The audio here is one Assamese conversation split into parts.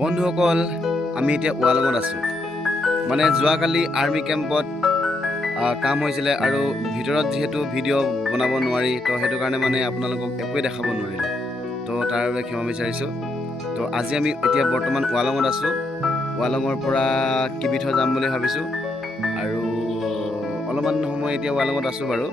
বন্ধুসকল আমি এতিয়া ৱালঙত আছোঁ মানে যোৱাকালি আৰ্মি কেম্পত কাম হৈছিলে আৰু ভিতৰত যিহেতু ভিডিঅ' বনাব নোৱাৰি তো সেইটো কাৰণে মানে আপোনালোকক একোৱে দেখাব নোৱাৰিলোঁ তো তাৰ বাবে ক্ষমা বিচাৰিছোঁ। তো আজি আমি এতিয়া বৰ্তমান ৱালঙত আছোঁ। ৱালঙৰ পৰা কিবিথ যাম বুলি ভাবিছোঁ আৰু অলপমান সময় এতিয়া ৱালঙত আছোঁ বাৰু।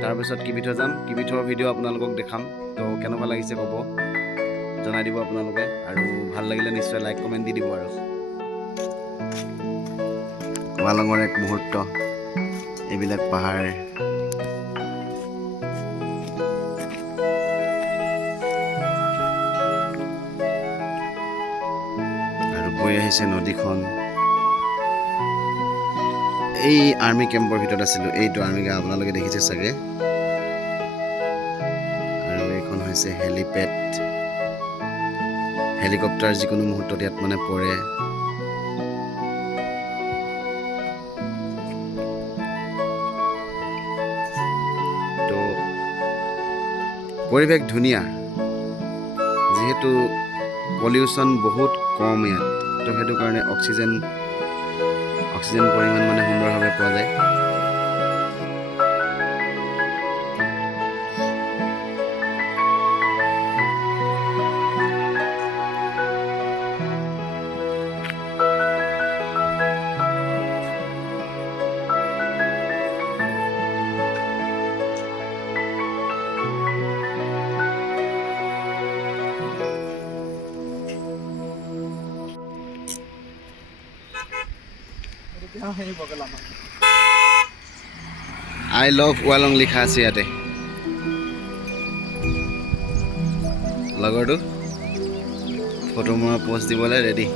তাৰপিছত কিবিথ যাম, কিবিথৰ ভিডিঅ' আপোনালোকক দেখাম। তো কেনেকুৱা লাগিছে ক'ব, জনাই দিব আপোনালোকে আৰু ভাল লাগিলে নিশ্চয় লাইক কমেণ্ট দি দিব। আৰু ৱালঙৰ এক মুহূৰ্ত, এইবিলাক পাহাৰ, আৰু বৈ আহিছে নদীখন। এই আৰ্মি কেম্পৰ ভিতৰত আছিলোঁ, এইটো আৰ্মি কেম্প আপোনালোকে দেখিছে চাগে। আৰু এইখন হৈছে হেলিপেড, হেলিকপ্টাৰ যিকোনো মুহূৰ্তত ইয়াত মানে পৰে। তো পৰিৱেশ ধুনীয়া, যিহেতু পলিউশ্যন বহুত কম ইয়াত, তো সেইটো কাৰণে অক্সিজেন পৰিমাণ মানে সুন্দৰভাৱে পোৱা যায়। I love ৱালং লিখা আছে ইয়াতে। লগৰটো ফটো মৰা পোষ্ট দিবলৈ ৰেডি।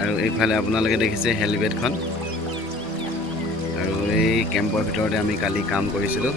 আৰু এইফালে আপোনালোকে দেখিছে হেলিপেডখন। আৰু এই কেম্পৰ ভিতৰতে আমি কালি কাম কৰিছিলোঁ।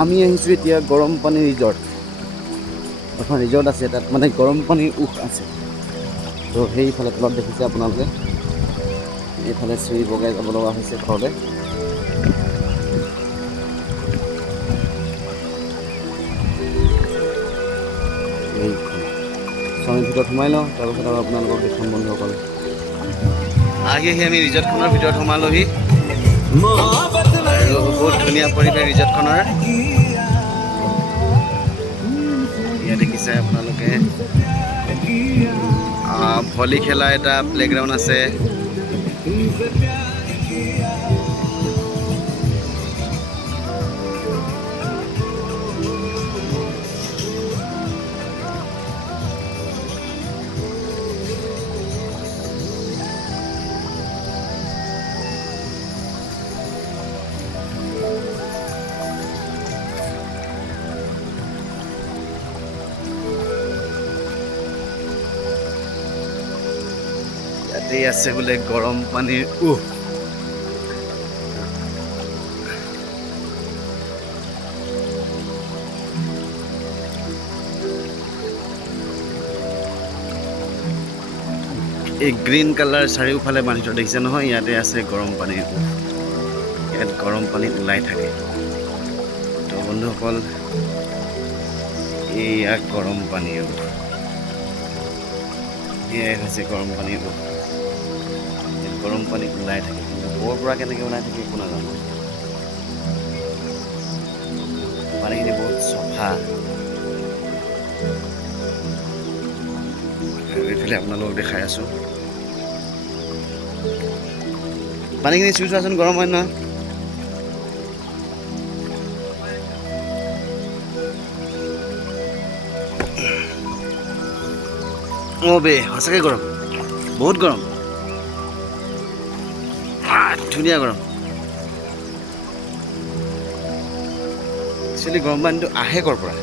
আমি আহিছোঁ এতিয়া গৰম পানী ৰিজৰ্ট। এখন ৰিজৰ্ট আছে, তাত মানে গৰম পানীৰ উশ আছে। তো সেইফালে তলত দেখিছে আপোনালোকে, এইফালে চিৰি বগাই যাব লগা হৈছে ঘৰলৈ। আমি ভিতৰত সোমাই লওঁ, তাৰপিছত আৰু আপোনালোকক দেখাম বন্ধুসকল। আহি আমি ৰিজৰ্টখনৰ ভিতৰত সোমালোহি আৰু বহুত ধুনীয়া পৰিৱেশ ৰিজৰ্টখনৰ। ইয়াত দেখিছে আপোনালোকে ভলী খেলা এটা প্লেগ্ৰাউণ্ড আছে। ইয়াতেই আছে বোলে গৰম পানীৰ উহ। এই গ্ৰীণ কালাৰ চাৰিওফালে বান্ধি থোৱা দেখিছে নহয়, ইয়াতে আছে গৰম পানীৰ উহ। ইয়াত গৰম পানী ওলাই থাকে। তো বন্ধুসকল, এয়া গৰম পানীৰ উহ। এয়াই হৈছে গৰম পানীৰ উহ। গৰম পানী ওলাই থাকে, কিন্তু ক'ৰ পৰা কেনেকৈ ওলাই থাকে একো নাজানো। পানীখিনি বহুত চফা। এইফালে আপোনালোকক দেখাই আছোঁ। পানীখিনি চুই চোৱাচোন, গৰম হয় নহয়। বে সঁচাকৈ গৰম, বহুত গৰম, ধুনীয়া গৰম। একচুৱেলি গৰম পানীটো আহে ক'ৰ পৰা?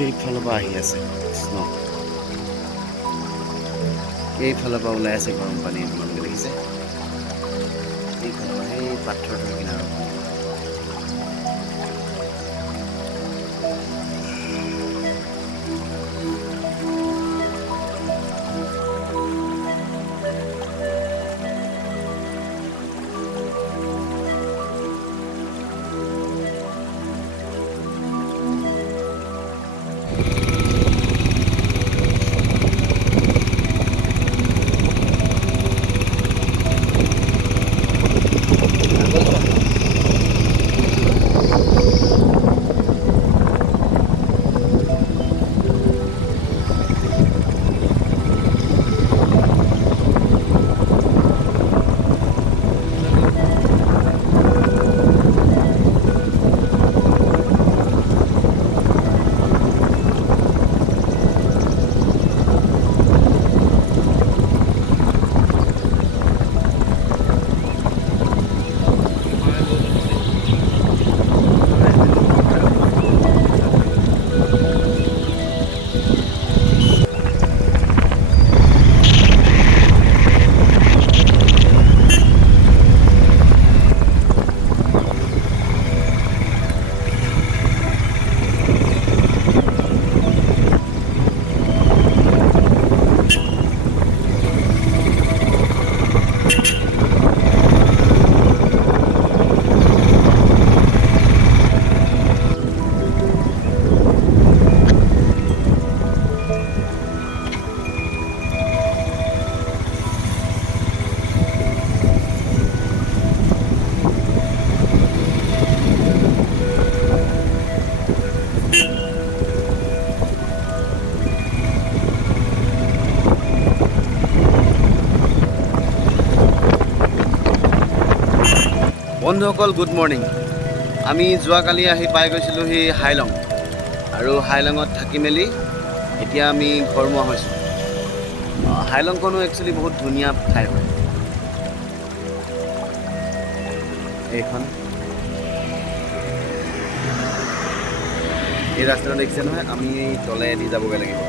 এইফালৰ পৰা আহি আছে কৃষ্ণ, এইফালৰ পৰা ওলাই আছে গৰম পানী। আপোনালোকে দেখিছে? এইফালৰ পৰা সেই পাথৰটোৰ কিনাৰৰ পৰা। বন্ধুসকল গুড মৰ্ণিং। আমি যোৱাকালি আহি পাই গৈছিলোঁ সেই হাইলং, আৰু হাইলঙত থাকি মেলি এতিয়া আমি ঘৰমুৱা হৈছোঁ। হাইলংখনো একচুৱেলি বহুত ধুনীয়া ঠাই হয়। এইখন এই ৰাস্তাটো দেখিছে নহয়, আমি এই তলেদি যাবগৈ লাগিব।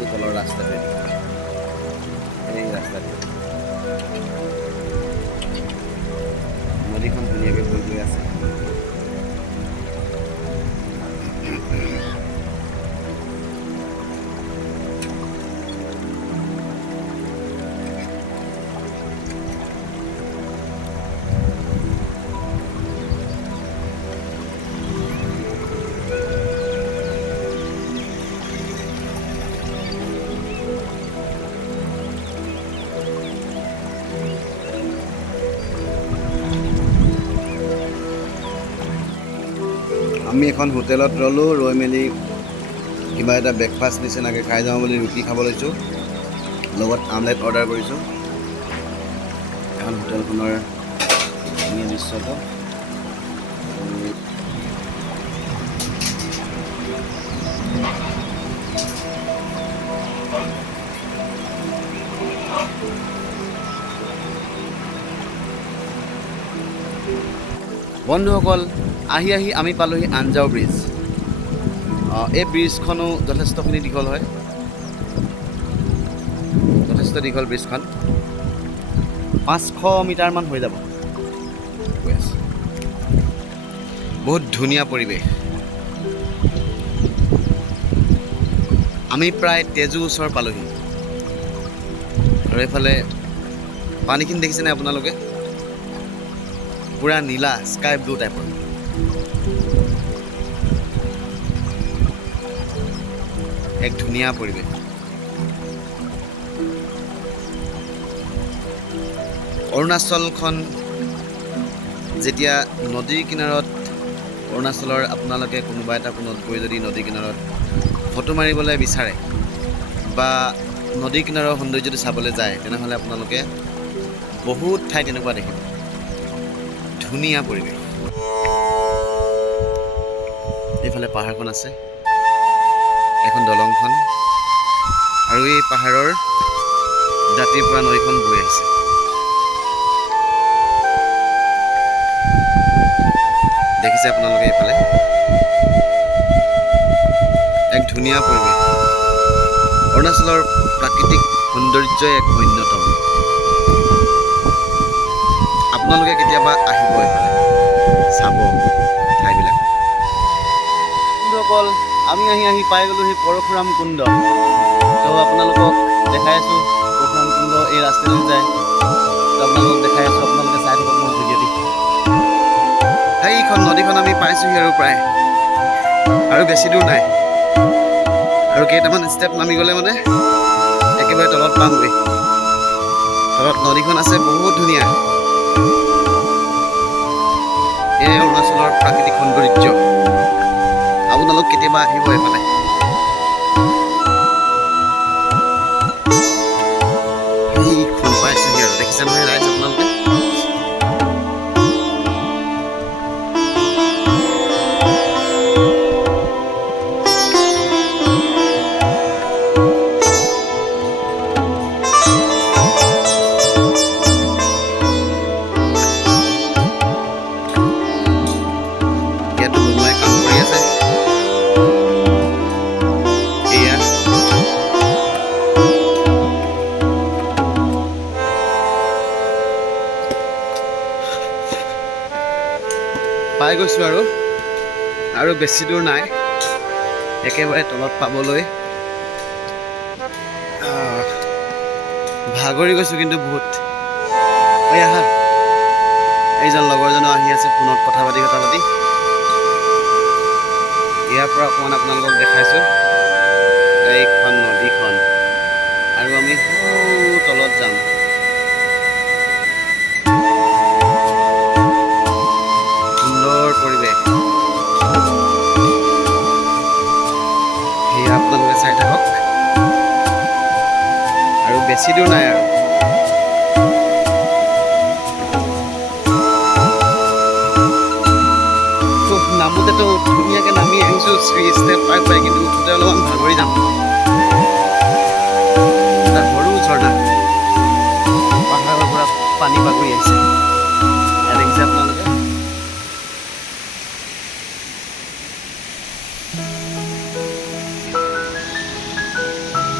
এই তলৰ ৰাস্তাটোৱে, এই ৰাস্তাটো নদীখন ধুনীয়াকৈ বৈ গৈ আছে। আমি এখন হোটেলত ৰ'লোঁ, ৰৈ মেলি কিবা এটা ব্ৰেকফাষ্ট নিচিনাকৈ খাই যাওঁ বুলি ৰুটি খাব লৈছোঁ, লগত আমলেট অৰ্ডাৰ কৰিছোঁ। এখন হোটেলখনৰ ধুনীয়া দৃশ্যটো। বন্ধুসকল আহি আমি পালোহি আঞ্জাও ব্ৰিজ। এই ব্ৰিজখনো যথেষ্টখিনি দীঘল হয়, যথেষ্ট দীঘল ব্ৰিজখন, 500 মিটাৰমান হৈ যাব। বহুত ধুনীয়া পৰিৱেশ। আমি প্ৰায় তেজু ওচৰ পালোহি, আৰু এইফালে পানীখিনি দেখিছেনে আপোনালোকে? পূৰা নীলা, স্কাই ব্লু টাইপৰ। এক ধুনীয়া পৰিৱেশ। অৰুণাচলখন যেতিয়া নদীৰ কিনাৰত অৰুণাচলৰ আপোনালোকে কোনোবা এটা কোণত গৈ যদি নদীৰ কিনাৰত ফটো মাৰিবলৈ বিচাৰে বা নদীৰ কিনাৰৰ সৌন্দৰ্যটো চাবলৈ যায় তেনেহ'লে আপোনালোকে বহুত ঠাই তেনেকুৱা দেখিব। ধুনীয়া পৰিৱেশ। এইফালে পাহাৰখন আছে, এখন দলংখন, আৰু এই পাহাৰৰ দাঁতিৰ পৰা নৈখন বৈ আহিছে। দেখিছে আপোনালোকে এইফালে এক ধুনীয়া পৰিৱেশ। অৰুণাচলৰ প্ৰাকৃতিক সৌন্দৰ্যই এক অন্যতম। আপোনালোকে কেতিয়াবা আহিব এইফালে চাব ঠাইবিলাক। বন্ধুসকল, আমি আহি পাই গ'লোঁ সেই পৰশুৰাম কুণ্ড। তো আপোনালোকক দেখাই আছোঁ পৰশুৰাম কুণ্ড এই ৰাস্তাটো যায়। তো আপোনালোকক দেখাই আছোঁ, আপোনালোকে চাই থাকক মোৰ ভিডিঅ'টি। সেইখন নদীখন আমি পাইছোঁহি আৰু প্ৰায়, আৰু বেছি দূৰ নাই, আৰু কেইটামান ষ্টেপ নামি গ'লে মানে একেবাৰে তলত পামগৈ। তলত নদীখন আছে, বহুত ধুনীয়া। এয়াই অৰুণাচলৰ প্ৰাকৃতিক সৌন্দৰ্য। আপোনালোক কেতিয়াবা আহিব এইফালে। সেইখন পাইছোঁহি আৰু দেখিছে নহয় ৰাইজ আপোনালোকে। পাই গৈছোঁ আৰু বেছি দূৰ নাই, একেবাৰে তলত পাবলৈ। ভাগৰি গৈছোঁ কিন্তু বহুত। এই আহা, এইজন লগৰজনো আহি আছে ফোনত কথা পাতি ইয়াৰ পৰা অকণমান আপোনালোকক দেখাইছোঁ এইখন নদীখন, আৰু আমি তলত যাম। পৰিৱেশ সেয়া আপোনালোকে চাই থাকক, আৰু বেছি দূৰ নাই আৰু। নামোতেতো ধুনীয়াকৈ নামি আহিছোঁ 3 ষ্টেপ পাই, কিন্তু উঠোতে অলপমান ভাগৰি যাম। এটা সৰু ঝৰ্ণা, পাহাৰৰ পৰা পানী বাগৰি আহিছে, দেখিছে আপোনালোকে।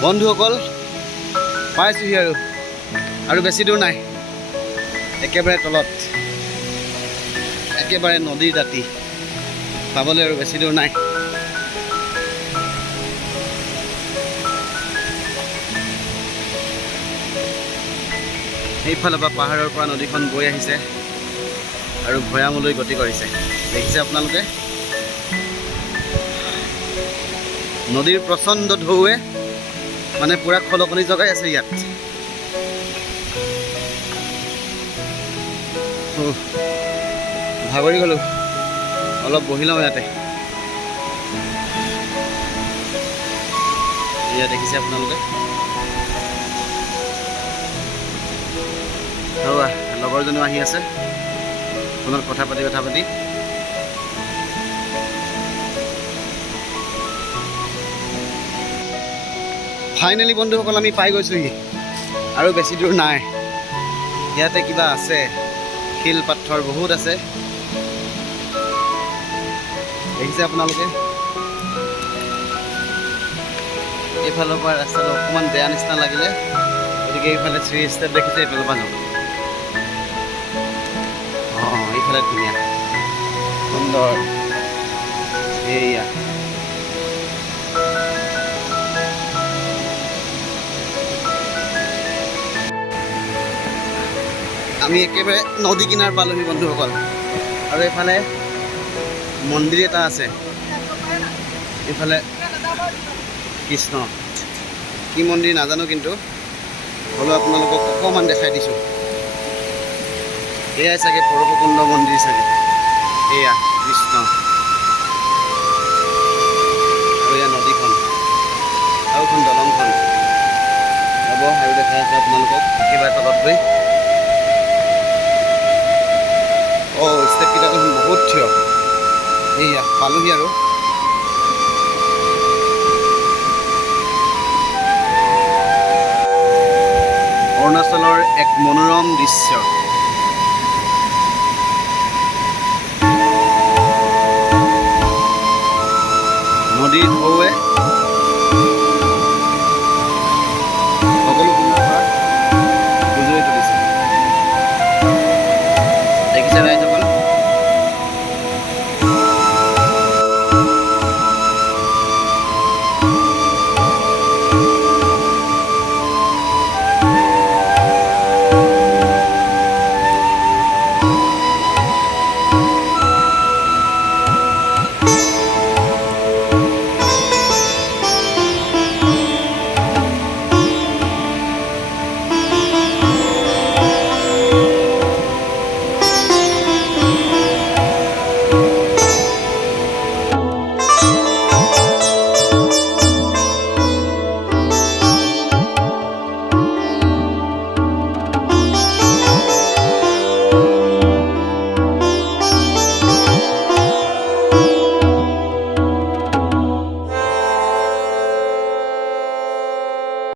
বন্ধুসকল, পাইছোঁহি আৰু বেছি দূৰ নাই, একেবাৰে তলত, একেবাৰে নদীৰ দাঁতি পাবলৈ আৰু বেছি দূৰ নাই। সেইফালৰ পৰা পাহাৰৰ পৰা নদীখন বৈ আহিছে আৰু ভৈয়ামলৈ গতি কৰিছে, দেখিছে আপোনালোকে। নদীৰ প্ৰচণ্ড ঢৌৱে মানে পুৰা খলকনি জগাই আছে ইয়াত। ভাগৰি গ'লোঁ, অলপ বহি লওঁ ইয়াতে। এয়া দেখিছে আপোনালোকে। লগৰজনো আহি আছে ফোনত কথা পাতি ফাইনেলি বন্ধুসকল আমি পাই গৈছোঁহি, আৰু বেছি দূৰ নাই। ইয়াতে কিবা আছে, শিল পাথৰ বহুত আছে, দেখিছে আপোনালোকে। এইফালৰ পৰা ৰাস্তাটো অকণমান বেয়া নিচিনা লাগিলে, গতিকে এইফালে 3 ষ্টেপ দেখিছে, এইফালৰ পৰা যাওঁ। এইফালে ধুনীয়া সুন্দৰ। এয়া আমি একেবাৰে নদী কিনাৰ পালোহি বন্ধুসকল, আৰু এইফালে মন্দিৰ এটা আছে। এইফালে কৃষ্ণ, কি মন্দিৰ নাজানো, কিন্তু হ'লেও আপোনালোকক অকণমান দেখাই দিছোঁ। এয়াই চাগে পৰশুকুণ্ড মন্দিৰ চাগে। এয়া কৃষ্ণ আৰু এয়া নদীখন আৰু এখন দলংখন যাব আৰু দেখাই আছে আপোনালোকক একেবাৰে তলত গৈ। ষ্টেপকেইটাতো বহুত থিয়। এয়া পালোহি আৰু অৰুণাচলৰ এক মনোৰম দৃশ্য। নদীৰ ঢৌৱে